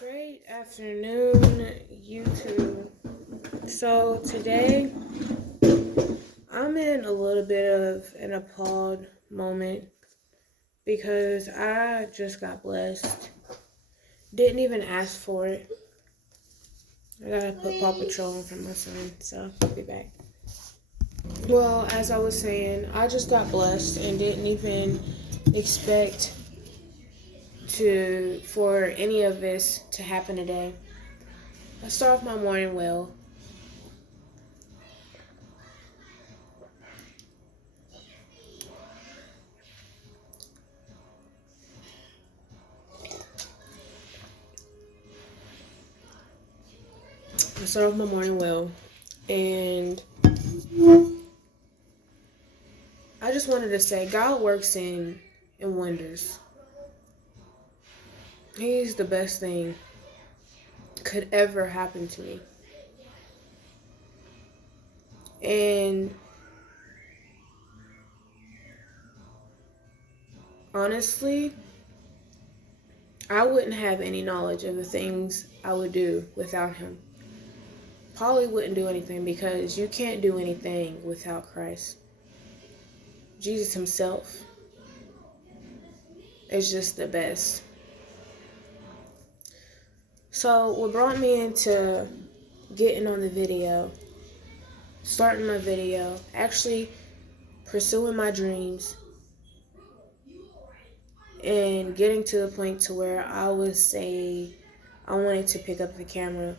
Great afternoon, YouTube. So today I'm in a little bit of an appalled moment because I just got blessed. Didn't even ask for it. I gotta put Paw Patrol on for my son, so I'll be back. Well, as I was saying, I just got blessed and didn't even expect for any of this to happen today. I start off my morning well. And I just wanted to say God works in wonders. He's the best thing could ever happen to me. And honestly, I wouldn't have any knowledge of the things I would do without him. Polly wouldn't do anything because you can't do anything without Christ. Jesus himself is just the best. So what brought me into getting on the video, starting my video, actually pursuing my dreams, and getting to the point to where I wanted to pick up the camera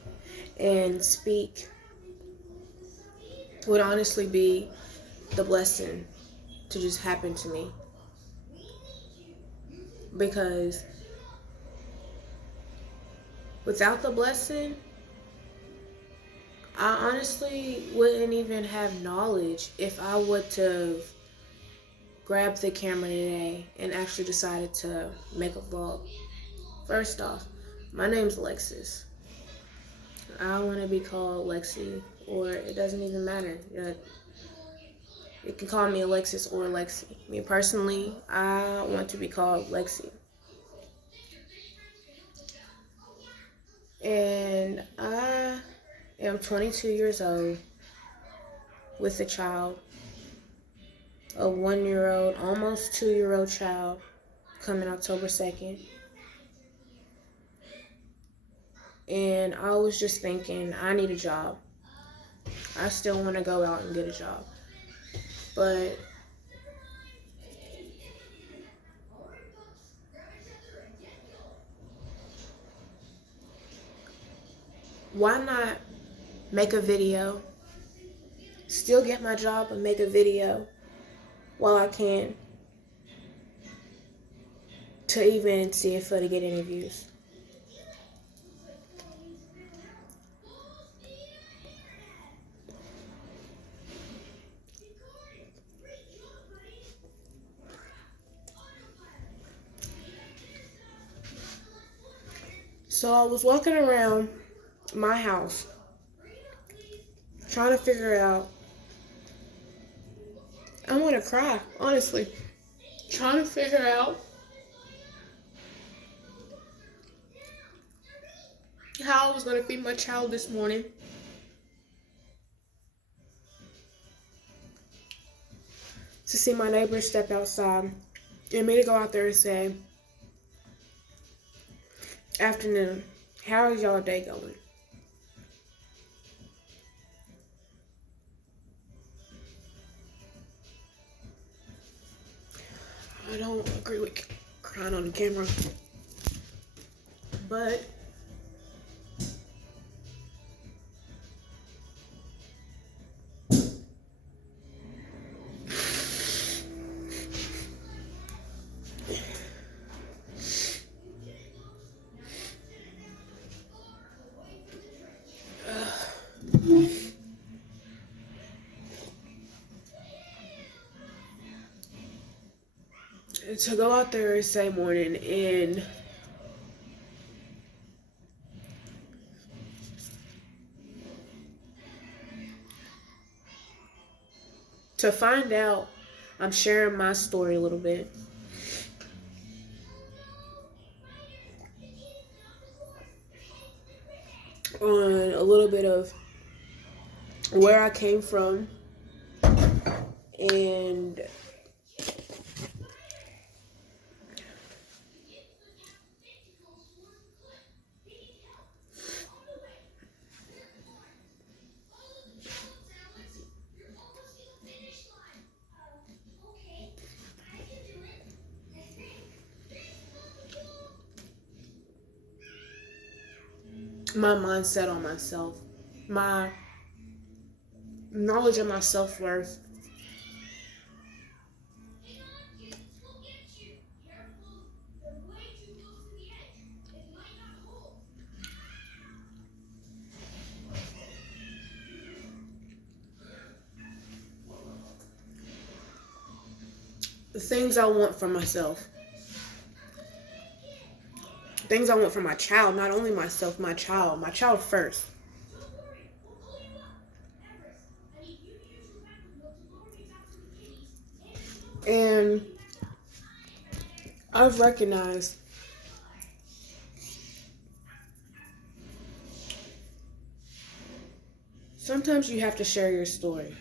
and speak would honestly be the blessing to just happen to me. Because without the blessing, I honestly wouldn't even have knowledge if I would to grab the camera today and actually decided to make a vlog. First off, my name's Alexis. I want to be called Lexi, or it doesn't even matter. You can call me Alexis or Lexi. Me personally, I want to be called Lexi. And I am 22 years old with a child, a 1-year-old, almost 2-year-old child, coming October 2nd. And I was just thinking, I need a job. I still want to go out and get a job. But why not make a video, still get my job, but make a video while I can to even see if it'll get any views. So I was walking around my house trying to figure out, I want to cry, honestly, trying to figure out how I was going to feed my child this morning. To see my neighbors step outside and me to go out there and say, afternoon, how is y'all day going? I don't agree with crying on the camera, but to go out there and say morning and to find out, I'm sharing my story a little bit. on a little bit of where I came from and my mindset on myself, my knowledge of my self-worth. The things I want for myself. Things I want for my child, not only myself, my child first. And I've recognized sometimes you have to share your story.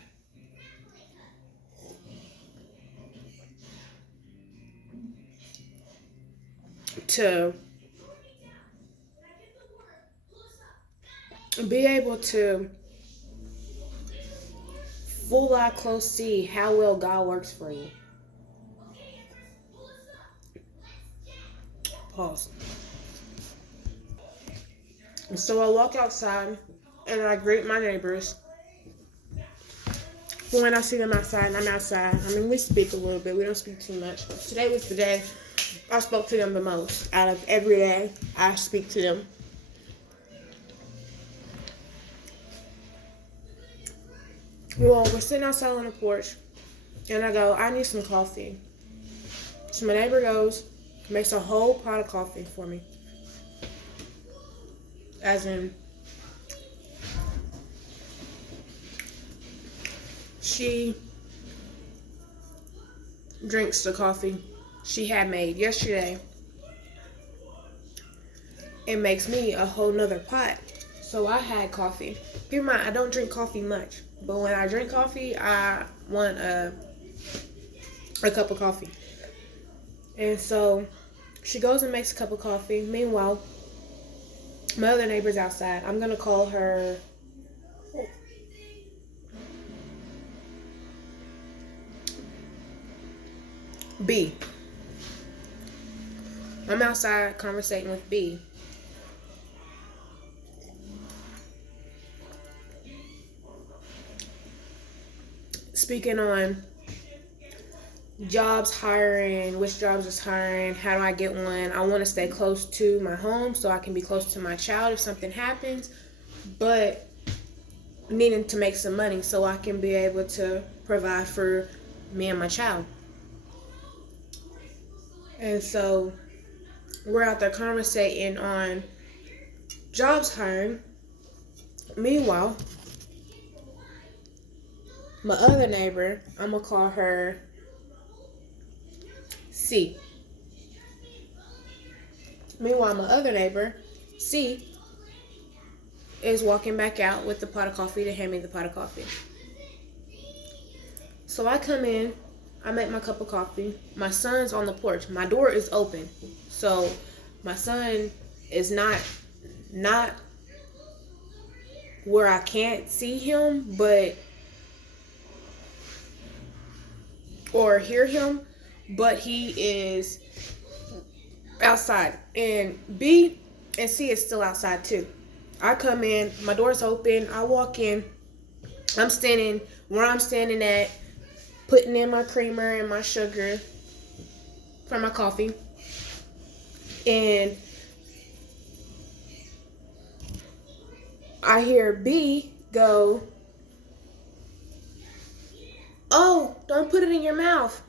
To be able to full eye close see how well God works for you. Pause. And so I walk outside and I greet my neighbors. When I see them outside, I'm outside. I mean, we speak a little bit. We don't speak too much. But today was the day I spoke to them the most. Out of every day, I speak to them. Well, we're sitting outside on the porch, and I go, I need some coffee. So my neighbor goes, makes a whole pot of coffee for me. As in, she drinks the coffee she had made yesterday and makes me a whole nother pot. So I had coffee. Keep in mind, I don't drink coffee much, but when I drink coffee, I want a cup of coffee. And so she goes and makes a cup of coffee. Meanwhile, my other neighbor's outside. I'm going to call her B. I'm outside conversating with B. Speaking on jobs, hiring, which jobs is hiring, how do I get one? I want to stay close to my home so I can be close to my child if something happens, but needing to make some money so I can be able to provide for me and my child. And so we're out there conversating on jobs hiring. Meanwhile, my other neighbor, I'm going to call her C. Meanwhile, my other neighbor, C, is walking back out with the pot of coffee to hand me the pot of coffee. So I come in, I make my cup of coffee. My son's on the porch. My door is open. So my son is not where I can't see him, but or hear him, but he is outside. And B and C is still outside too. I come in, my door's open, I walk in, I'm standing where I'm standing at, putting in my creamer and my sugar for my coffee. And I hear B go, "Oh, don't put it in your mouth."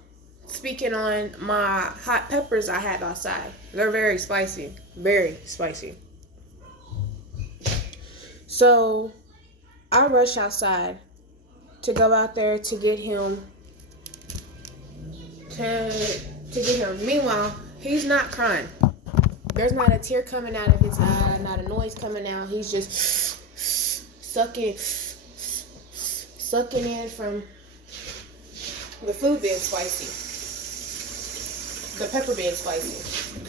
Speaking on my hot peppers I had outside. They're very spicy. Very spicy. So I rush outside to go out there to get him. To get him. Meanwhile, he's not crying. There's not a tear coming out of his eye, not a noise coming out. He's just sucking in from the food being spicy, the pepper being spicy.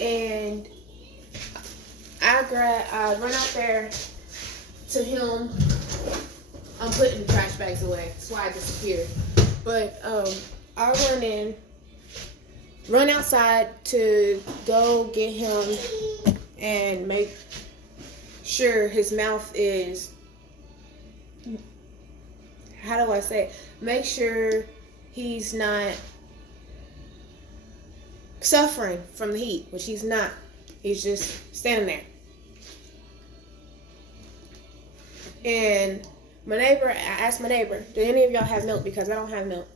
And I run out there to him. I'm putting trash bags away. That's why I disappeared. But I run outside to go get him and make sure his mouth is, how do I say it? Make sure he's not suffering from the heat, which he's not. He's just standing there. And I asked my neighbor, do any of y'all have milk? Because I don't have milk.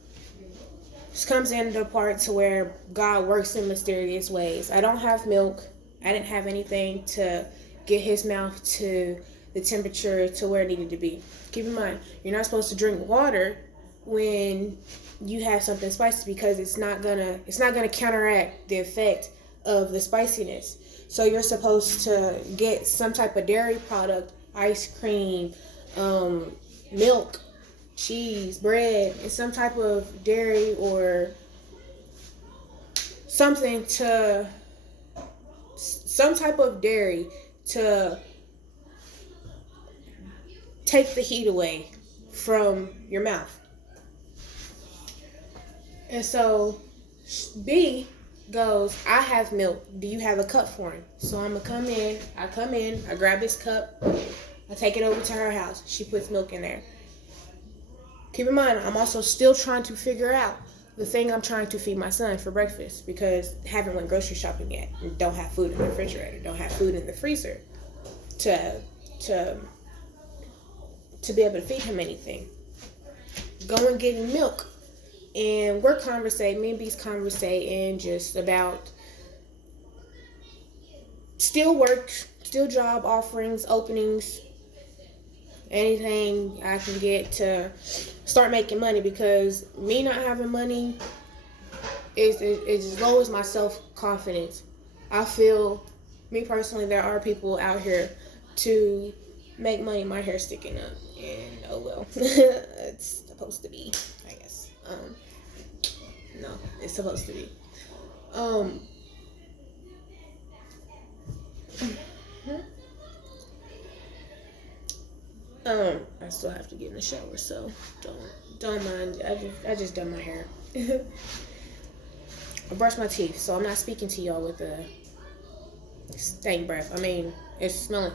This comes into the part to where God works in mysterious ways. I don't have milk. I didn't have anything to get his mouth to the temperature to where it needed to be. Keep in mind, you're not supposed to drink water when you have something spicy, because it's not gonna counteract the effect of the spiciness. So you're supposed to get some type of dairy product, ice cream, milk, cheese, bread, and some type of dairy or some type of dairy to take the heat away from your mouth. And so B goes, I have milk. Do you have a cup for him? So I come in, I grab this cup, I take it over to her house. She puts milk in there. Keep in mind, I'm also still trying to figure out the thing I'm trying to feed my son for breakfast, because I haven't went grocery shopping yet. Don't have food in the refrigerator. Don't have food in the freezer to be able to feed him anything. Going getting milk. And me and B's conversating just about still work, still job offerings, openings, anything I can get to start making money, because me not having money is lowers my self-confidence. I feel, me personally, there are people out here to make money. My hair sticking up, and oh well, it's supposed to be, I guess. No, it's supposed to be. I still have to get in the shower, so don't mind. I just done my hair. I brushed my teeth, so I'm not speaking to y'all with a stank breath. I mean, it's smelling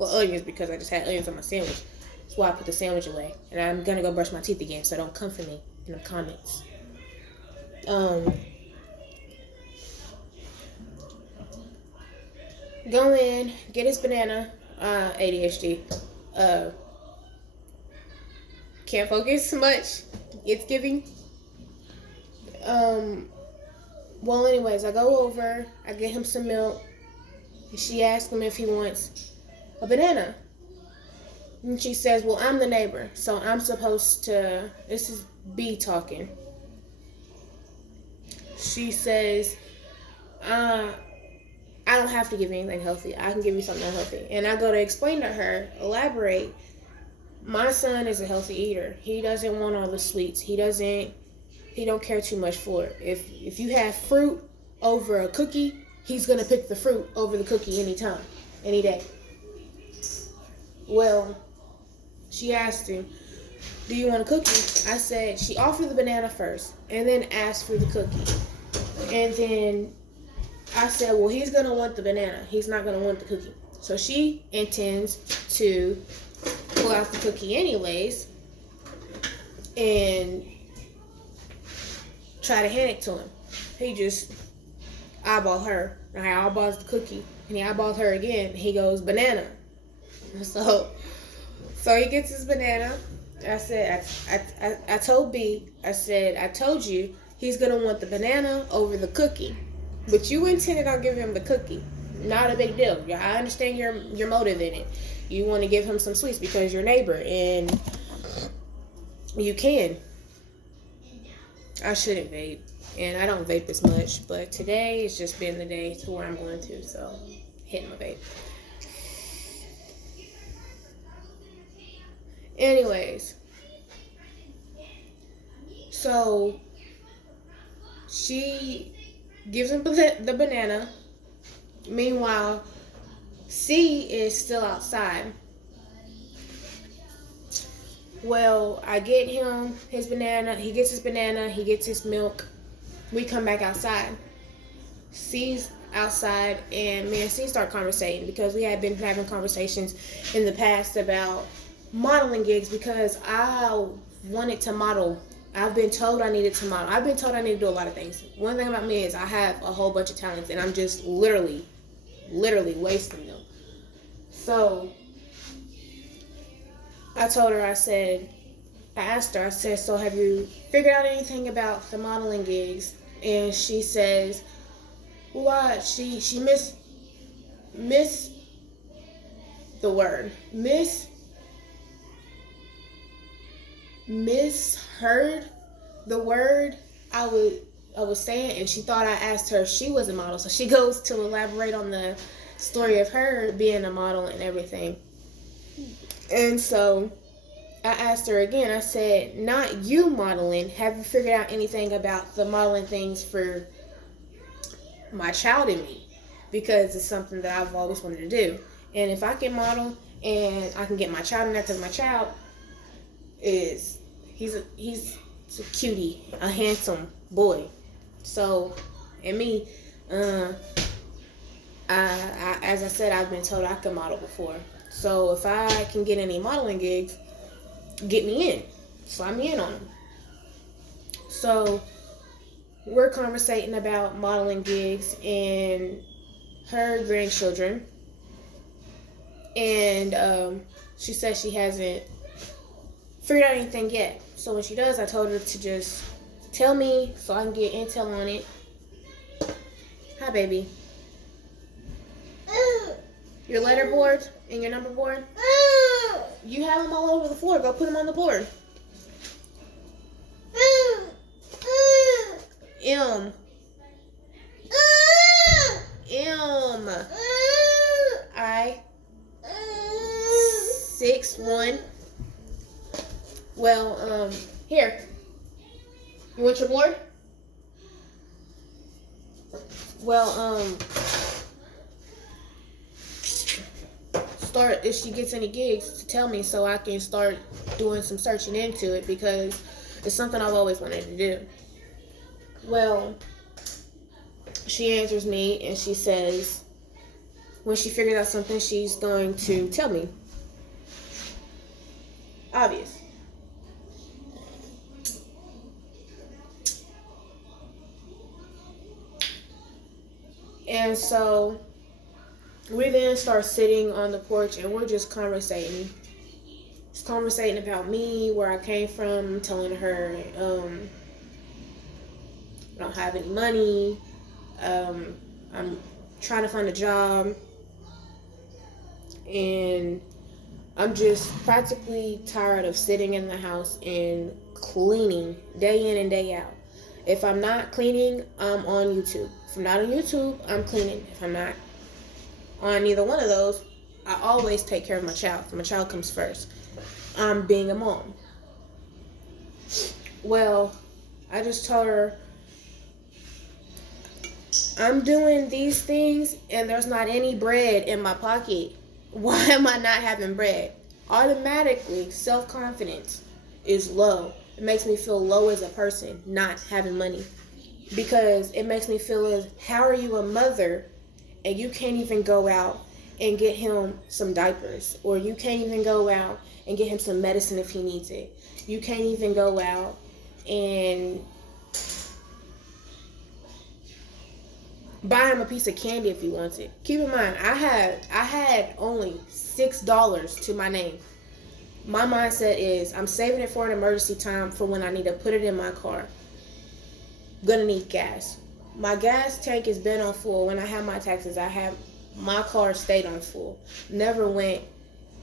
onions, because I just had onions on my sandwich. That's why I put the sandwich away. And I'm gonna go brush my teeth again, so don't come for me in the comments. Go in, get his banana. ADHD. Can't focus much. It's giving. Well, anyways, I go over, I get him some milk. She asks him if he wants a banana. And she says, well, I'm the neighbor, so I'm supposed to, this is B talking. She says, I don't have to give you anything healthy. I can give you something unhealthy. And I go to explain to her, elaborate. My son is a healthy eater. He doesn't want all the sweets. He don't care too much for it. If you have fruit over a cookie, he's going to pick the fruit over the cookie anytime, any day. Well, she asked him, do you want a cookie? I said, she offered the banana first and then asked for the cookie. And then I said, well, he's going to want the banana. He's not going to want the cookie. So she intends to pull out the cookie anyways and try to hand it to him. He just eyeballed her. And I eyeballs the cookie. And he eyeballed her again. And he goes, banana. So he gets his banana. I said, I told B, I said, I told you he's going to want the banana over the cookie. But you intended on giving him the cookie. Not a big deal. I understand your motive in it. You want to give him some sweets because you're neighbor, and you can. I shouldn't vape. and I don't vape as much, but today it's just been the day to where I'm going to, so hitting my vape. Anyways, so she gives him the banana. Meanwhile, C is still outside. Well, I get him his banana. He gets his banana. He gets his milk. We come back outside. C's outside, and me and C start conversating because we had been having conversations in the past about modeling gigs because I wanted to model. I've been told I needed to model. I've been told I need to do a lot of things. One thing about me is I have a whole bunch of talents, and I'm just literally wasting them. So I told her, I asked her, so have you figured out anything about the modeling gigs? And she says, what? She miss the word. Misheard the word I was saying, and she thought I asked her if she was a model. So she goes to elaborate on the story of her being a model and everything. And so I asked her again, I said, not you modeling, have you figured out anything about the modeling things for my child in me? Because it's something that I've always wanted to do. And if I can model and I can get my child in there, because my child is, he's a cutie, a handsome boy. So, and me, as I said, I've been told I could model before. So if I can get any modeling gigs, get me in. Slide me in on them. So we're conversating about modeling gigs and her grandchildren. And she says she hasn't figured out anything yet. So when she does, I told her to just tell me so I can get intel on it. Hi, baby. Your letter board and your number board? You have them all over the floor. Go put them on the board. M. 6-1. Well, here. You want your board? Well, start, if she gets any gigs, to tell me so I can start doing some searching into it, because it's something I've always wanted to do. Well, she answers me and she says when she figures out something, she's going to tell me. Obvious. And so we then start sitting on the porch and we're just conversating. Just conversating about me, where I came from, telling her I don't have any money. I'm trying to find a job. And I'm just practically tired of sitting in the house and cleaning day in and day out. If I'm not cleaning, I'm on YouTube. If I'm not on YouTube, I'm cleaning. If I'm not on either one of those, I always take care of my child. My child comes first. I'm being a mom. Well, I just told her, I'm doing these things and there's not any bread in my pocket. Why am I not having bread? Automatically, self-confidence is low. It makes me feel low as a person, not having money. Because it makes me feel as, how are you a mother and you can't even go out and get him some diapers? Or you can't even go out and get him some medicine if he needs it. You can't even go out and buy him a piece of candy if he wants it. Keep in mind, I had only $6 to my name. My mindset is, I'm saving it for an emergency time, for when I need to put it in my car. Gonna need gas. My gas tank has been on full. When I have my taxes, my car stayed on full. Never went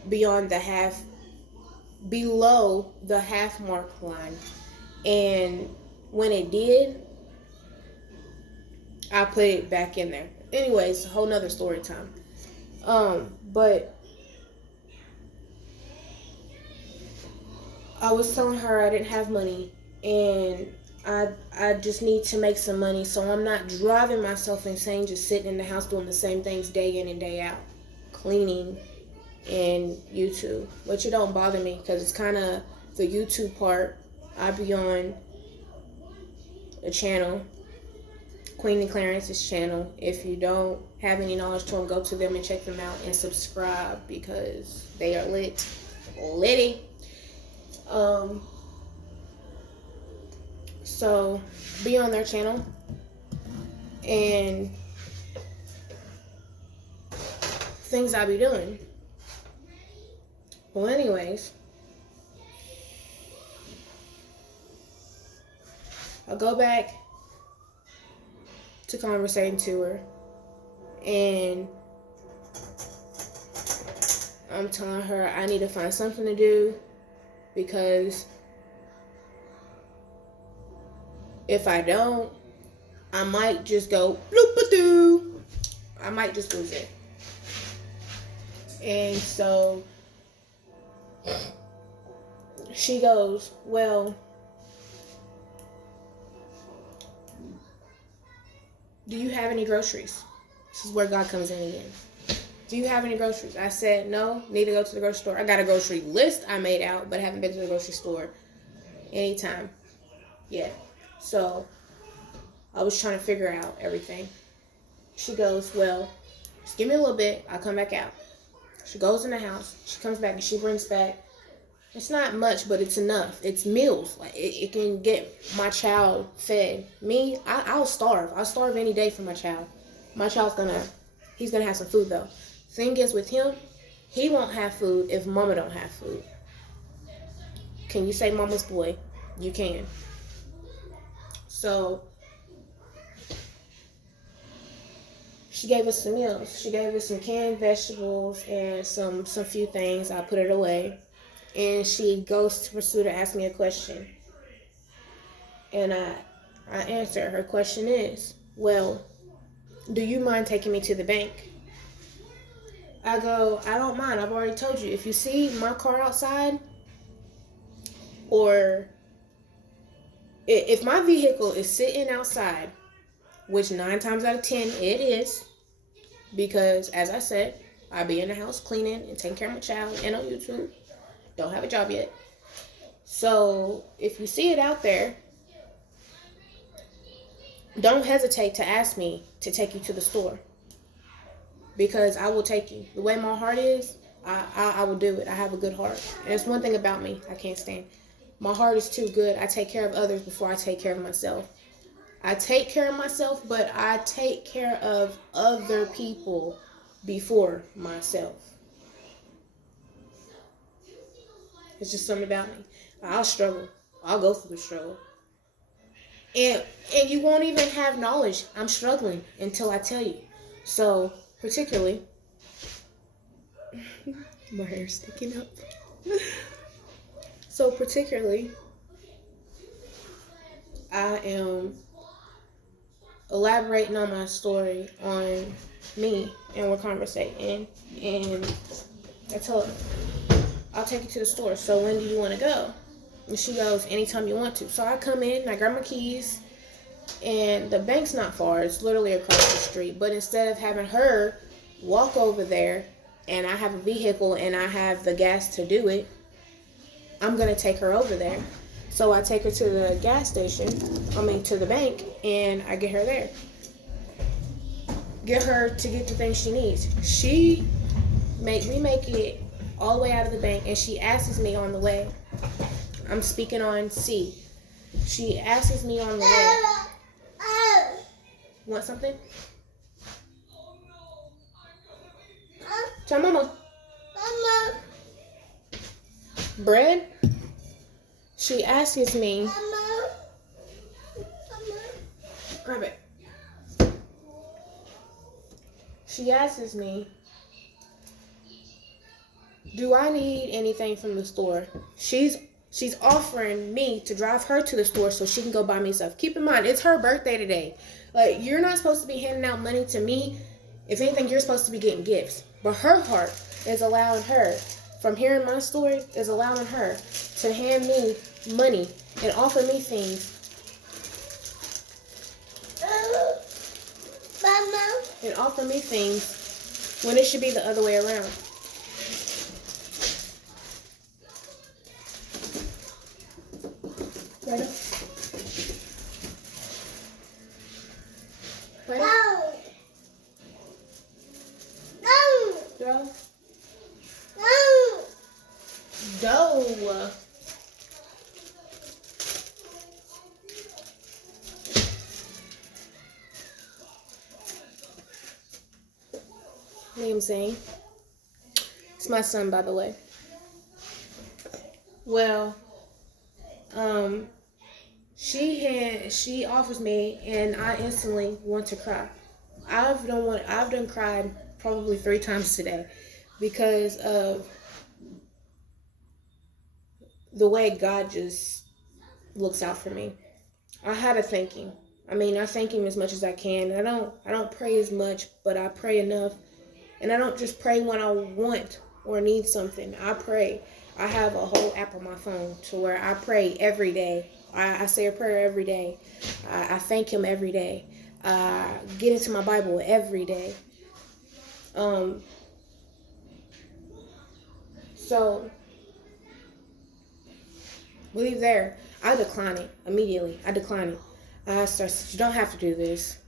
below the half mark line. And when it did, I put it back in there. Anyways, a whole nother story time. But I was telling her I didn't have money, and I just need to make some money, so I'm not driving myself insane just sitting in the house doing the same things day in and day out, cleaning and YouTube, which it don't bother me because it's kind of the YouTube part. I be on a channel, Queen and Clarence's channel. If you don't have any knowledge to them, go to them and check them out and subscribe because they are litty. So be on their channel and things I be doing. Well, anyways, I'll go back to conversating to her, and I'm telling her I need to find something to do because if I don't, I might just go bloop-a-doo. I might just lose it. And so she goes, well, do you have any groceries? This is where God comes in again. Do you have any groceries? I said, no, need to go to the grocery store. I got a grocery list I made out, but haven't been to the grocery store anytime yet. So I was trying to figure out everything. She goes, well, just give me a little bit. I'll come back out. She goes in the house. She comes back and she brings back, it's not much, but it's enough. It's meals. Like it can get my child fed. Me, I'll starve. I'll starve any day for my child. My child's he's gonna have some food though. Thing is with him, he won't have food if mama don't have food. Can you say mama's boy? You can. So she gave us some meals. She gave us some canned vegetables and some few things. I put it away. And she goes to pursue to ask me a question. And I answer. Her question is, well, do you mind taking me to the bank? I go, I don't mind. I've already told you. If you see my car outside, or if my vehicle is sitting outside, which 9 times out of 10 it is, because as I said, I be in the house cleaning and taking care of my child and on YouTube. Don't have a job yet. So if you see it out there, don't hesitate to ask me to take you to the store, because I will take you. The way my heart is, I will do it. I have a good heart. And it's one thing about me I can't stand. My heart is too good. I take care of others before I take care of myself. I take care of myself, but I take care of other people before myself. It's just something about me. I'll struggle. I'll go through the struggle. And you won't even have knowledge I'm struggling until I tell you. So, particularly, my hair's sticking up. So, particularly, I am elaborating on my story on me, and we're conversating, and I told her, I'll take you to the store. So when do you want to go? And she goes, anytime you want to. So I come in, I grab my keys, and the bank's not far. It's literally across the street. But instead of having her walk over there, and I have a vehicle and I have the gas to do it, I'm going to take her over there. So I take her to the gas station, to the bank, and I get her there. Get her to get the things she needs. We make it all the way out of the bank, and she asks me on the way. I'm speaking on C. She asks me on the way. Want something? Tell mama. Mama. Bread? She asks me. Mama. Grab it. She asks me, do I need anything from the store? She's She's offering me to drive her to the store so she can go buy me stuff. Keep in mind, it's her birthday today. Like, you're not supposed to be handing out money to me. If anything, you're supposed to be getting gifts. But her heart is allowing her, from hearing my story, is allowing her to hand me money and offer me things. And offer me things when it should be the other way around. Right up. Right up. Dough. Dough. Name's Zane. It's my son, by the way. Well, she offers me, and I instantly want to cry. I've done cried probably 3 times today because of the way God just looks out for me. I had to thank him. I thank him as much as I can. I don't pray as much, but I pray enough. And I don't just pray when I want or need something. I pray. I have a whole app on my phone to where I pray every day. I say a prayer every day. I thank him every day. I get into my Bible every day. So we leave there. I decline it immediately. I decline it. I said, you don't have to do this.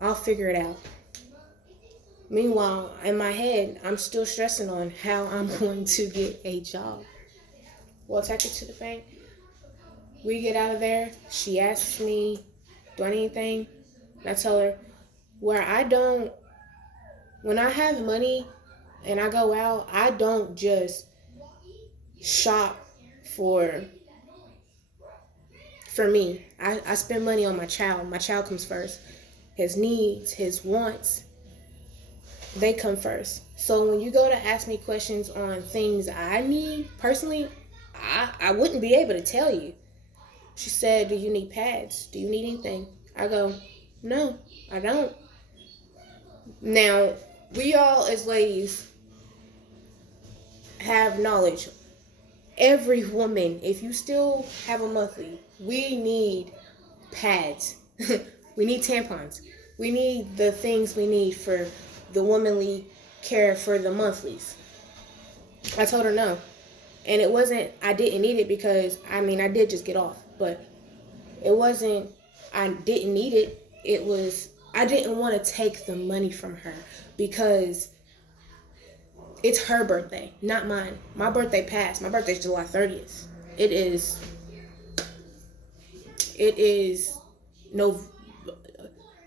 I'll figure it out. Meanwhile, in my head, I'm still stressing on how I'm going to get a job. Well, take it to the bank. We get out of there. She asks me, do I need anything? And I tell her, when I have money and I go out, I don't just shop for me. I spend money on my child. My child comes first. His needs, his wants, they come first. So when you go to ask me questions on things I need, personally, I wouldn't be able to tell you. She said, do you need pads? Do you need anything? I go, no, I don't. Now, we all as ladies have knowledge. Every woman, if you still have a monthly, we need pads. We need tampons. We need the things we need for the womanly care for the monthlies. I told her no. And it wasn't, I didn't need it because, I did just get off. But it wasn't, I didn't need it. It was, I didn't want to take the money from her because it's her birthday, not mine. My birthday passed. My birthday's July 30th. It is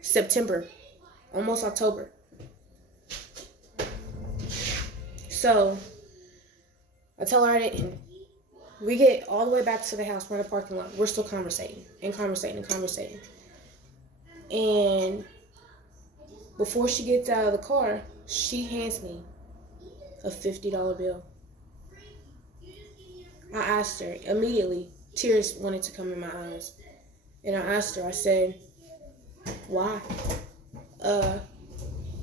September, almost October. So I tell her I didn't. We get all the way back to the house. We're in the parking lot. We're still conversating. And before she gets out of the car, she hands me a $50 bill. I asked her immediately. Tears wanted to come in my eyes. And I asked her, I said, why?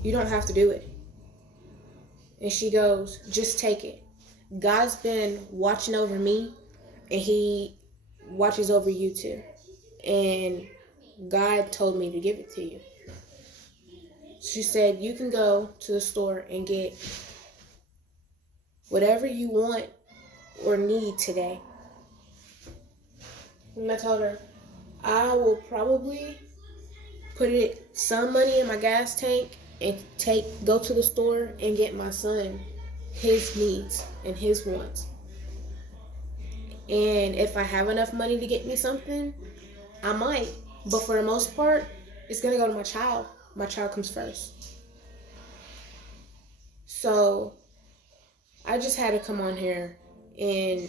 You don't have to do it. And she goes, just take it. God's been watching over me, and he watches over you too. And God told me to give it to you. She said, you can go to the store and get whatever you want or need today. And I told her, I will probably put some money in my gas tank and go to the store and get my son his needs and his wants. And if I have enough money to get me something, I might. But for the most part, it's going to go to my child. My child comes first. So I just had to come on here and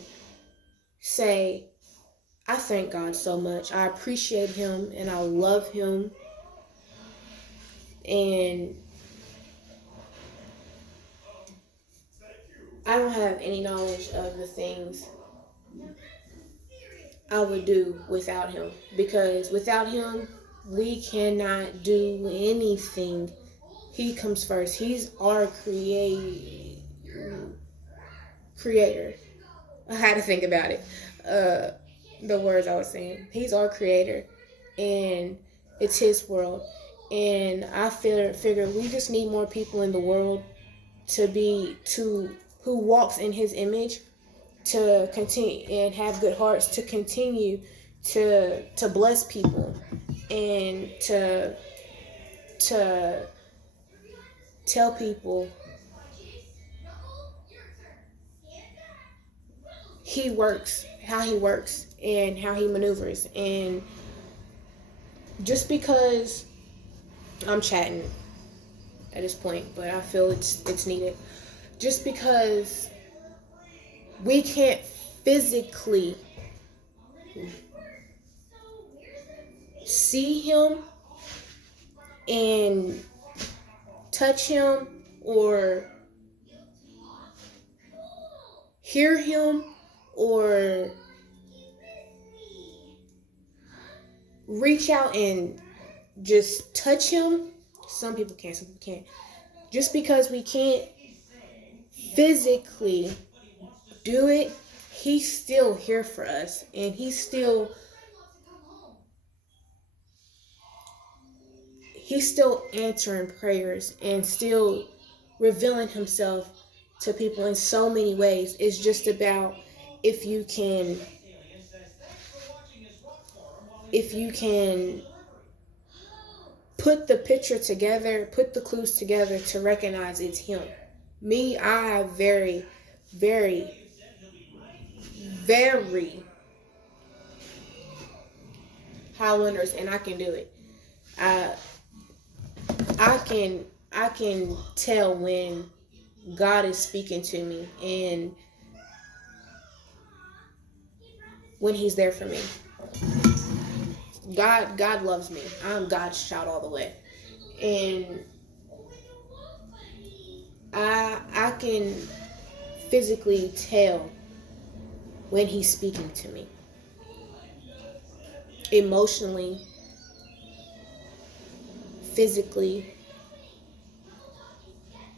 say, I thank God so much. I appreciate him and I love him. And I don't have any knowledge of the things I would do without him, because without him we cannot do anything. He comes first. He's our creator. I had to think about it. The words I was saying. He's our creator, and it's his world. And I figure we just need more people in the world to who walks in his image, to continue and have good hearts, to continue to bless people, and to tell people he works and how he maneuvers. And just because I'm chatting at this point, but I feel it's needed. Just because we can't physically see him and touch him, or hear him, or reach out and just touch him. Some people can, some people can't. Just because we can't physically do it, he's still here for us, and he's still answering prayers and still revealing himself to people in so many ways. It's just about if you can put the picture together, put the clues together to recognize it's him. Me, I have very, very, very high wonders, and I can do it. I can tell when God is speaking to me and when he's there for me. God loves me. I'm God's child all the way. And I can physically tell when he's speaking to me. Emotionally, physically.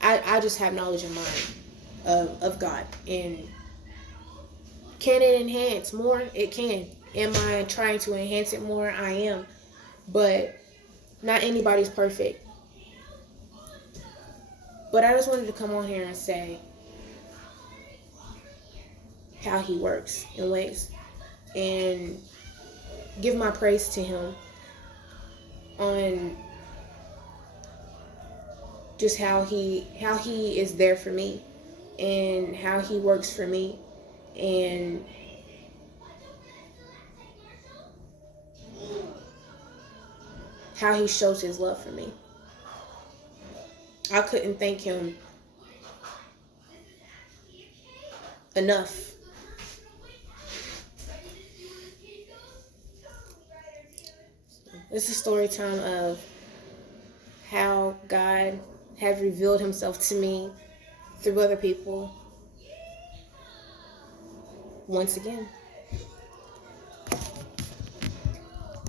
I just have knowledge in mind of God. And can it enhance more? It can. Am I trying to enhance it more? I am. But not anybody's perfect. But I just wanted to come on here and say how he works in ways, and give my praise to him on just how he is there for me, and how he works for me, and how he shows his love for me. I couldn't thank him enough. This is story time of how God has revealed himself to me through other people once again.